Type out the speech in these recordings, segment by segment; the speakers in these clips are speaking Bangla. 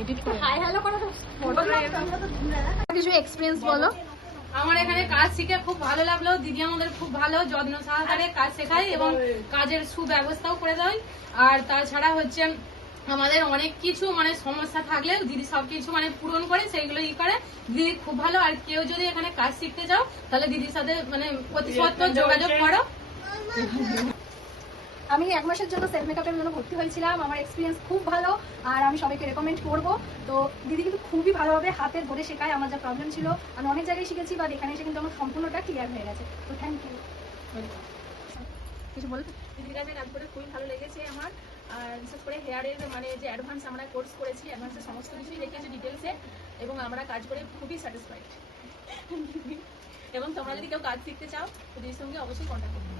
এডিট করে হাই হ্যালো করো তো কিছু এক্সপেরিয়েন্স বলো। আমার এখানে কাজ শিখে খুব ভালো লাগলো। দিদি আমাদের খুব ভালো যত্ন সহকারে কাজ শেখায় এবং কাজের সুব্যবস্থাও করে দেয়। আর তাছাড়া হচ্ছে আমাদের অনেক কিছু মানে সমস্যা থাকলে দিদি সবকিছু মানে পূরণ করে সেইগুলো করে। দিদি খুব ভালো। আর কেউ যদি এখানে কাজ শিখতে চাও তাহলে দিদির সাথে মানে অতি সত্ত্বর যোগাযোগ করো। আমি 1 মাসের জন্য সেলফ মেকআপের জন্য ভর্তি হয়েছিলাম। আমার এক্সপিরিয়েন্স খুব ভালো আর আমি সবাইকে রেকমেন্ড করবো। তো দিদি কিন্তু খুবই ভালোভাবে হাতের ধরে শেখায়। আমার যা প্রবলেম ছিল আমি অনেক জায়গায় শিখেছি, বাট এখানে এসে কিন্তু আমার সম্পূর্ণটা ক্লিয়ার হয়ে গেছে। তো থ্যাংক ইউ। কিছু বলতে? দিদির কাছে কাজ করে খুবই ভালো লেগেছে আমার। আর বিশেষ করে হেয়ারের মানে যে অ্যাডভান্স আমরা কোর্স করেছি, অ্যাডভান্সের সমস্ত কিছুই দেখিয়েছি ডিটেলসে এবং আমরা কাজ করে খুবই স্যাটিসফাইড। এবং তোমরা যদি কেউ কাজ শিখতে চাও দিদির সঙ্গে অবশ্যই কন্ট্যাক্ট করবে।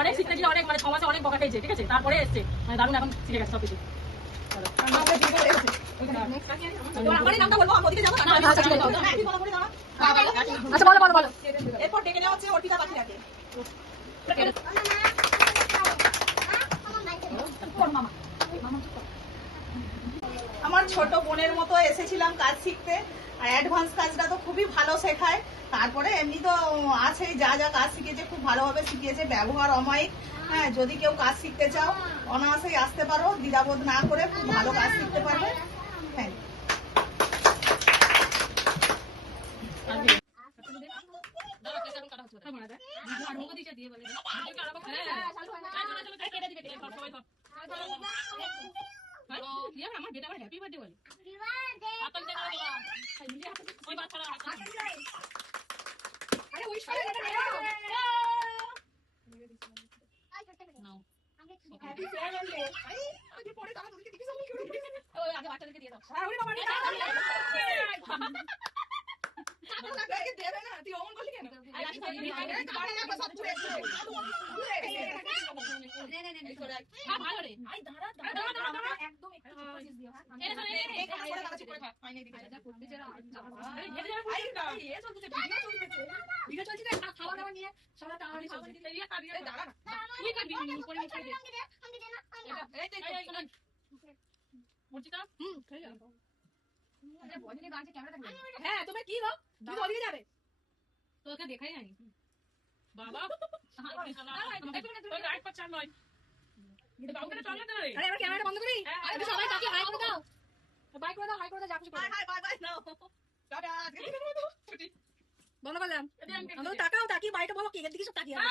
অনেক শিখতে ছিল, অনেক মানে 6 মাসে অনেক বকা খেয়েছে, ঠিক আছে, তারপরে এসছে মানে দারুণ এখন শিখে গেছে সবকিছু। আচ্ছা বলো বলো বলো। এরপর ডেকে নেওয়া হচ্ছে অর্পিতা পাখিরাকে। আমার ছোট বোনের মতো এসেছিলাম কাজ শিখতে। আর অ্যাডভান্স কাজটা তো খুবই ভালো শেখায়। তারপরে এমনি তো আছে যা যা কাজ শিখেছে খুব ভালোভাবে শিখিয়েছে, ব্যবহার অমায়িক। হ্যাঁ, যদি কেউ কাজ শিখতে চাও অনায়াসেই আসতে পারো, দ্বিধাবোধ না করে খুব ভালো কাজ শিখতে পারবে। Thank you. আমার বেটা আমার হ্যাপি বার্থডে বলে হ্যাঁ, তোমরা কি গো? তুমি ওদিকে যাবে? তোকে দেখাই জানি বাবা ক্যামেরাটা বন্ধ করি। সবাই তাকে হাই করে দাও, বাই করে দাও, হাই করে দাও, যা খুশি করে দাও। বন্ধ করলাম। তাকাও, তাকিয়ে বাইটা বলো, কেকের দিকে সব তাকিয়ে আছে।